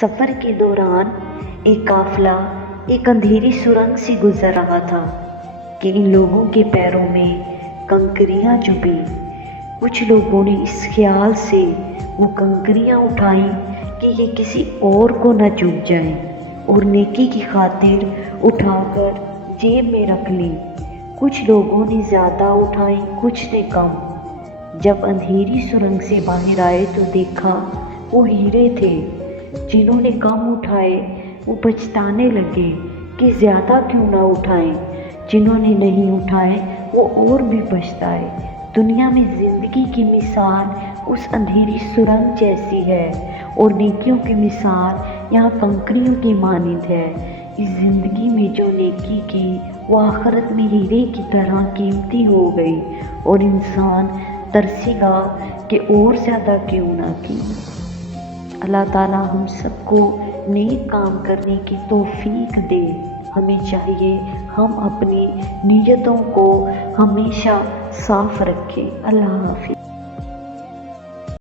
سفر کے دوران ایک قافلہ ایک اندھیری سرنگ سے گزر رہا تھا کہ ان لوگوں کے پیروں میں کنکریاں چبھی۔ کچھ لوگوں نے اس خیال سے وہ کنکریاں اٹھائیں کہ یہ کسی اور کو نہ چبھ جائیں اور نیکی کی خاطر اٹھا کر جیب میں رکھ لیں۔ کچھ لوگوں نے زیادہ اٹھائیں، کچھ نے کم۔ جب اندھیری سرنگ سے باہر آئے تو دیکھا وہ ہیرے تھے۔ جنہوں نے کم اٹھائے وہ پچھتانے لگے کہ زیادہ کیوں نہ اٹھائیں۔ جنہوں نے نہیں اٹھائے وہ اور بھی پچھتائے۔ دنیا میں زندگی کی مثال اس اندھیری سرنگ جیسی ہے اور نیکیوں کی مثال یہاں کنکریوں کی مانند ہے۔ اس زندگی میں جو نیکی کی وہ آخرت میں ہیرے کی طرح قیمتی ہو گئی اور انسان ترسے گا کہ اور زیادہ کیوں نہ کی۔ اللہ تعالیٰ ہم سب کو نیک کام کرنے کی توفیق دے۔ ہمیں چاہیے ہم اپنی نیتوں کو ہمیشہ صاف رکھیں۔ اللہ حافظ۔